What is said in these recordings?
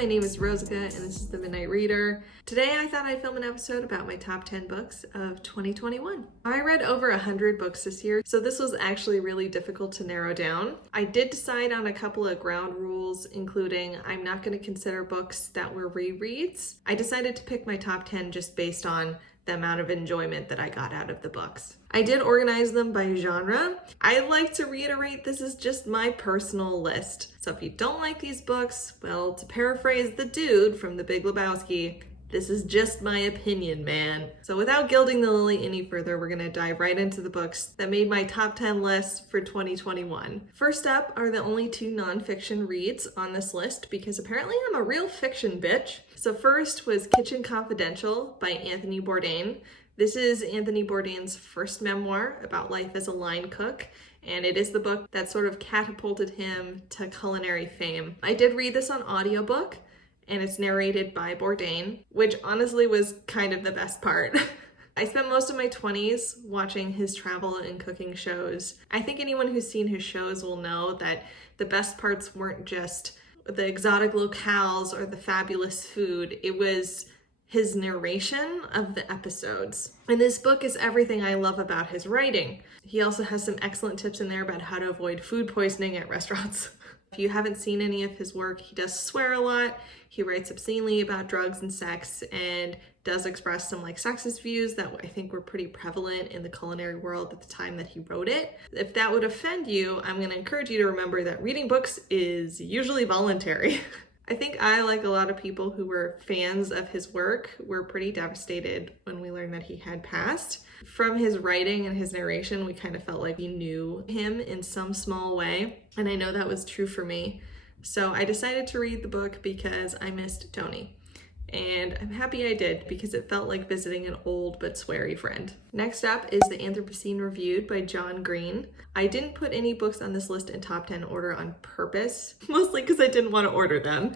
my name is Rosica and this is The Midnight Reader. Today I thought I'd film an episode about my top 10 books of 2021. I read over 100 books this year, so this was actually really difficult to narrow down. I did decide on a couple of ground rules, including I'm not going to consider books that were rereads. I decided to pick my top 10 just based on the amount of enjoyment that I got out of the books. I did organize them by genre. I'd like to reiterate this is just my personal list. So if you don't like these books, well, to paraphrase the dude from The Big Lebowski, this is just my opinion, man. So without gilding the lily any further, we're gonna dive right into the books that made my top 10 list for 2021. First up are the only two nonfiction reads on this list because apparently I'm a real fiction bitch. So first was Kitchen Confidential by Anthony Bourdain. This is Anthony Bourdain's first memoir about life as a line cook, and it is the book that sort of catapulted him to culinary fame. I did read this on audiobook, and it's narrated by Bourdain, which honestly was kind of the best part. I spent most of my 20s watching his travel and cooking shows. I think anyone who's seen his shows will know that the best parts weren't just the exotic locales or the fabulous food. It was his narration of the episodes. And this book is everything I love about his writing. He also has some excellent tips in there about how to avoid food poisoning at restaurants. If you haven't seen any of his work, he does swear a lot. He writes obscenely about drugs and sex and does express some sexist views that I think were pretty prevalent in the culinary world at the time that he wrote it. If that would offend you, I'm going to encourage you to remember that reading books is usually voluntary. I think I, like a lot of people who were fans of his work, were pretty devastated when we learned that he had passed. From his writing and his narration, we kind of felt like we knew him in some small way, and I know that was true for me. So I decided to read the book because I missed Tony. And I'm happy I did because it felt like visiting an old but sweary friend. Next up is The Anthropocene Reviewed by John Green. I didn't put any books on this list in top 10 order on purpose, mostly because I didn't want to order them.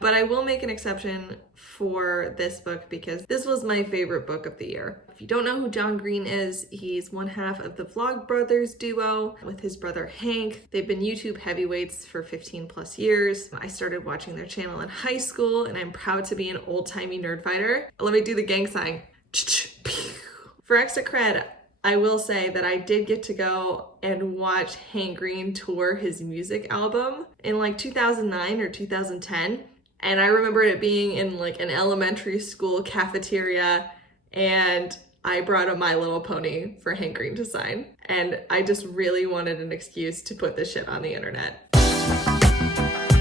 But I will make an exception for this book because this was my favorite book of the year. If you don't know who John Green is, he's one half of the Vlogbrothers duo with his brother Hank. They've been YouTube heavyweights for 15 plus years. I started watching their channel in high school and I'm proud to be an old-timey nerd fighter. Let me do the gang sign. For extra cred, I will say that I did get to go and watch Hank Green tour his music album in 2009 or 2010. And I remember it being in an elementary school cafeteria, and I brought a My Little Pony for Hank Green to sign. And I just really wanted an excuse to put this shit on the internet.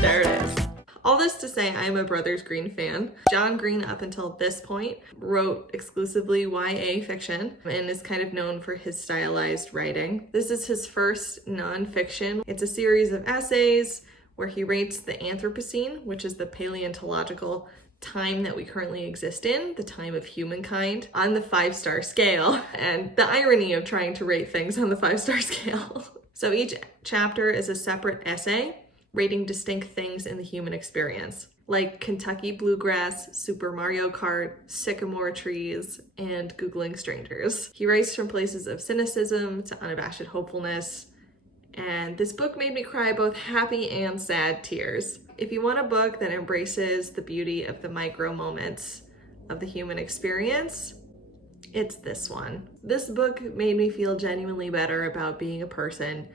There it is. All this to say, I am a Brothers Green fan. John Green, up until this point, wrote exclusively YA fiction and is kind of known for his stylized writing. This is his first nonfiction. It's a series of essays where he rates the Anthropocene, which is the paleontological time that we currently exist in, the time of humankind, on the 5-star scale, and the irony of trying to rate things on the 5-star scale. So each chapter is a separate essay rating distinct things in the human experience, like Kentucky bluegrass, Super Mario Kart, sycamore trees, and Googling strangers. He writes from places of cynicism to unabashed hopefulness, and this book made me cry both happy and sad tears. If you want a book that embraces the beauty of the micro moments of the human experience, it's this one. This book made me feel genuinely better about being a person,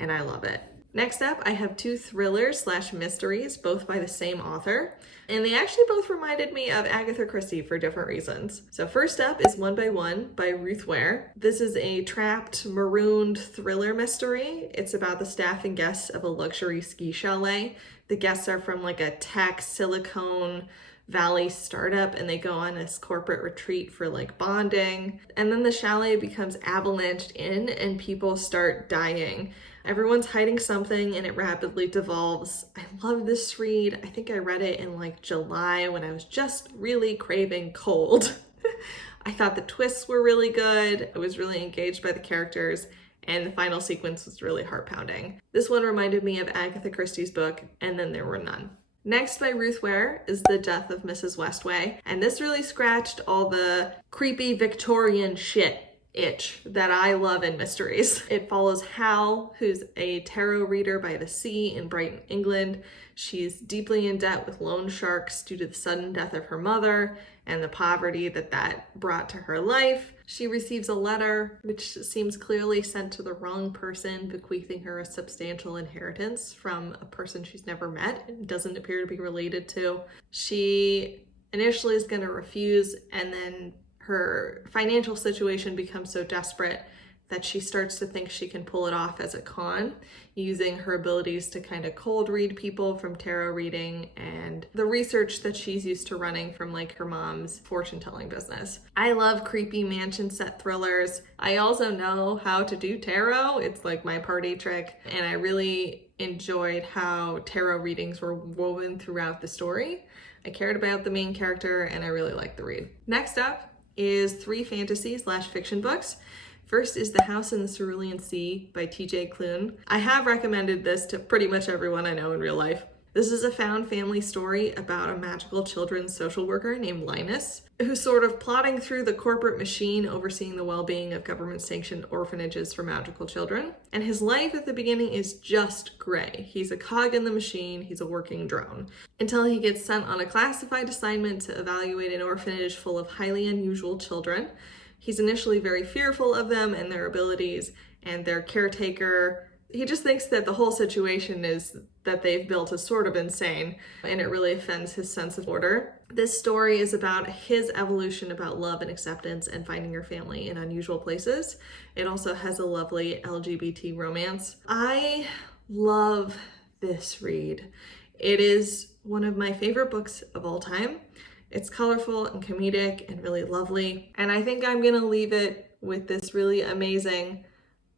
and I love it. Next up, I have two thrillers/mysteries, both by the same author, and they actually both reminded me of Agatha Christie for different reasons. So first up is One by One by Ruth Ware. This is a trapped, marooned thriller mystery. It's about the staff and guests of a luxury ski chalet. The guests are from a tech Silicon Valley startup, and they go on this corporate retreat for bonding. And then the chalet becomes avalanched in and people start dying. Everyone's hiding something and it rapidly devolves. I love this read. I think I read it in July when I was just really craving cold. I thought the twists were really good. I was really engaged by the characters, and the final sequence was really heart-pounding. This one reminded me of Agatha Christie's book, And Then There Were None. Next by Ruth Ware is The Death of Mrs. Westaway, and this really scratched all the creepy Victorian shit itch that I love in mysteries. It follows Hal, who's a tarot reader by the sea in Brighton, England. She's deeply in debt with loan sharks due to the sudden death of her mother and the poverty that brought to her life. She receives a letter which seems clearly sent to the wrong person, bequeathing her a substantial inheritance from a person she's never met and doesn't appear to be related to. She initially is going to refuse, and then her financial situation becomes so desperate that she starts to think she can pull it off as a con, using her abilities to kind of cold read people from tarot reading and the research that she's used to running from like her mom's fortune telling business. I love creepy mansion set thrillers. I also know how to do tarot. It's like my party trick, and I really enjoyed how tarot readings were woven throughout the story. I cared about the main character and I really liked the read. Next up is 3 fantasy/fiction books. First is The House in the Cerulean Sea by T.J. Klune. I have recommended this to pretty much everyone I know in real life. This is a found family story about a magical children's social worker named Linus, who's sort of plotting through the corporate machine overseeing the well-being of government-sanctioned orphanages for magical children. And his life at the beginning is just gray. He's a cog in the machine, he's a working drone, until he gets sent on a classified assignment to evaluate an orphanage full of highly unusual children. He's initially very fearful of them and their abilities and their caretaker. He just thinks that the whole situation that they've built is sort of insane, and it really offends his sense of order. This story is about his evolution about love and acceptance and finding your family in unusual places. It also has a lovely LGBT romance. I love this read. It is one of my favorite books of all time. It's colorful and comedic and really lovely. And I think I'm gonna leave it with this really amazing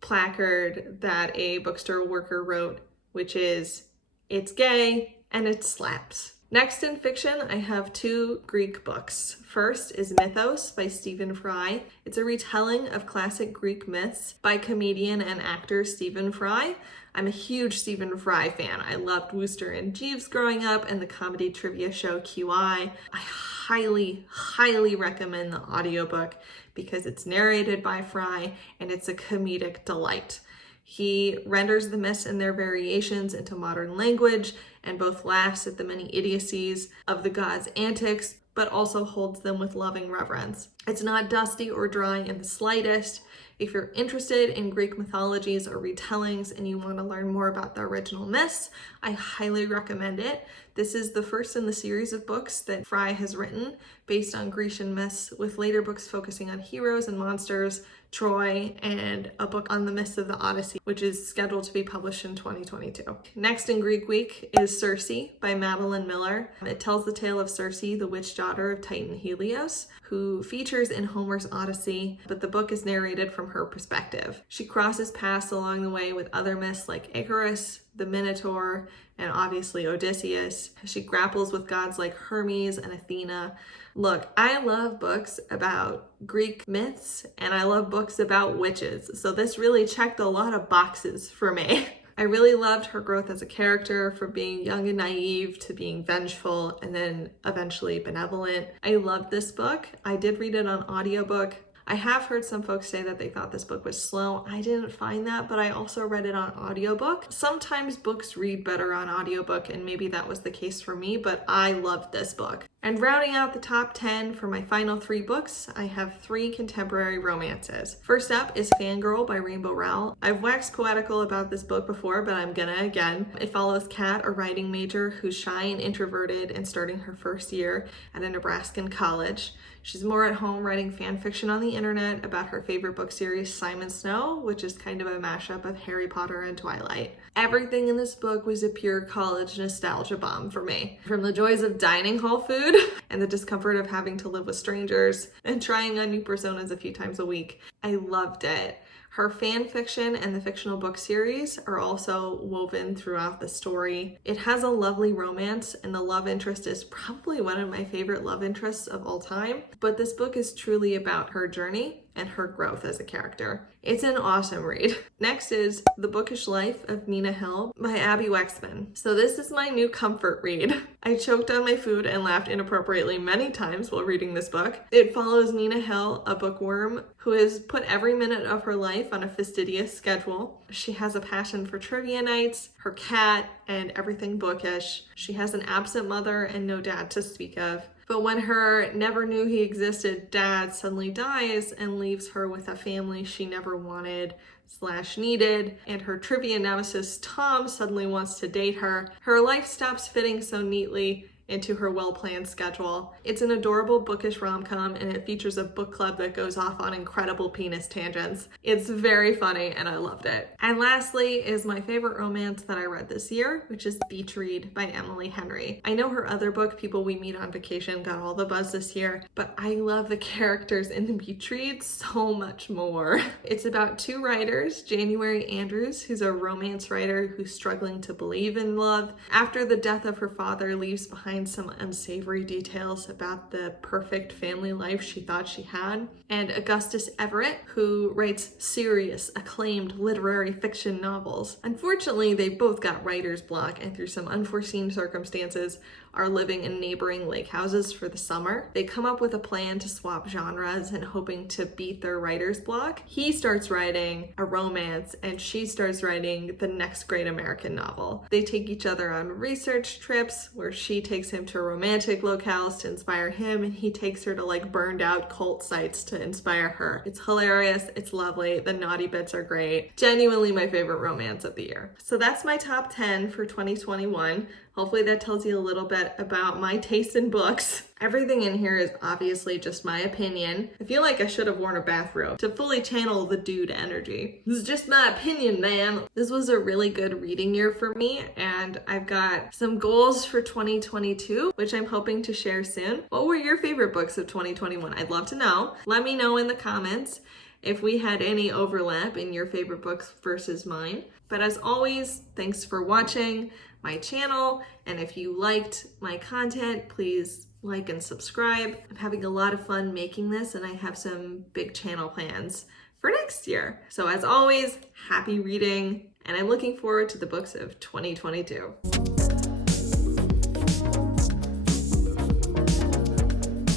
placard that a bookstore worker wrote, which is, "It's gay and it slaps." Next in fiction, I have 2 Greek books. First is Mythos by Stephan Fry. It's a retelling of classic Greek myths by comedian and actor Stephan Fry. I'm a huge Stephan Fry fan. I loved Wooster and Jeeves growing up and the comedy trivia show QI. I highly recommend the audiobook because it's narrated by Fry and it's a comedic delight. He renders the myths and their variations into modern language and both laughs at the many idiocies of the gods' antics, but also holds them with loving reverence. It's not dusty or dry in the slightest. If you're interested in Greek mythologies or retellings and you want to learn more about the original myths, I highly recommend it. This is the first in the series of books that Fry has written based on Grecian myths, with later books focusing on heroes and monsters, Troy, and a book on the myths of the Odyssey, which is scheduled to be published in 2022. Next in Greek Week is Circe by Madeline Miller. It tells the tale of Circe, the witch daughter of Titan Helios, who features in Homer's Odyssey, but the book is narrated from her perspective. She crosses paths along the way with other myths like Icarus, the Minotaur, and obviously Odysseus. She grapples with gods like Hermes and Athena. Look, I love books about Greek myths and I love books about witches, so this really checked a lot of boxes for me. I really loved her growth as a character, from being young and naive to being vengeful and then eventually benevolent. I loved this book. I did read it on audiobook. I have heard some folks say that they thought this book was slow. I didn't find that, but I also read it on audiobook. Sometimes books read better on audiobook, and maybe that was the case for me, but I loved this book. And rounding out the top 10 for my final 3 books, I have 3 contemporary romances. First up is Fangirl by Rowell. I've waxed poetical about this book before, but I'm gonna again. It follows Kat, a writing major who's shy and introverted and starting her first year at a Nebraskan college. She's more at home writing fan fiction on the internet about her favorite book series, Simon Snow, which is kind of a mashup of Harry Potter and Twilight. Everything in this book was a pure college nostalgia bomb for me. From the joys of dining hall food and the discomfort of having to live with strangers and trying on new personas a few times a week. I loved it. Her fan fiction and the fictional book series are also woven throughout the story. It has a lovely romance, and the love interest is probably one of my favorite love interests of all time. But this book is truly about her journey and her growth as a character. It's an awesome read. Next is The Bookish Life of Nina Hill by Abbi Waxman. So this is my new comfort read. I choked on my food and laughed inappropriately many times while reading this book. It follows Nina Hill, a bookworm who has put every minute of her life on a fastidious schedule. She has a passion for trivia nights, her cat, and everything bookish. She has an absent mother and no dad to speak of. But when her never knew he existed dad suddenly dies and leaves her with a family she never wanted / needed, and her trivia nemesis Tom suddenly wants to date her, her life stops fitting so neatly into her well-planned schedule. It's an adorable bookish rom-com, and it features a book club that goes off on incredible penis tangents. It's very funny and I loved it. And lastly is my favorite romance that I read this year, which is Beach Read by Emily Henry. I know her other book, People We Meet on Vacation, got all the buzz this year, but I love the characters in the Beach Read so much more. It's about two writers, January Andrews, who's a romance writer who's struggling to believe in love after the death of her father leaves behind some unsavory details about the perfect family life she thought she had, and Augustus Everett, who writes serious, acclaimed literary fiction novels. Unfortunately, they both got writer's block, and through some unforeseen circumstances are living in neighboring lake houses for the summer. They come up with a plan to swap genres and hoping to beat their writer's block. He starts writing a romance and she starts writing the next great American novel. They take each other on research trips where she takes him to romantic locales to inspire him and he takes her to like burned out cult sites to inspire her. It's hilarious, it's lovely, the naughty bits are great. Genuinely my favorite romance of the year. So that's my top 10 for 2021. Hopefully that tells you a little bit about my taste in books. Everything in here is obviously just my opinion. I feel like I should have worn a bathrobe to fully channel the dude energy. This is just my opinion, man. This was a really good reading year for me, and I've got some goals for 2022, which I'm hoping to share soon. What were your favorite books of 2021? I'd love to know. Let me know in the comments if we had any overlap in your favorite books versus mine. But as always, thanks for watching my channel, and if you liked my content, please like and subscribe. I'm having a lot of fun making this, and I have some big channel plans for next year. So as always, happy reading, and I'm looking forward to the books of 2022.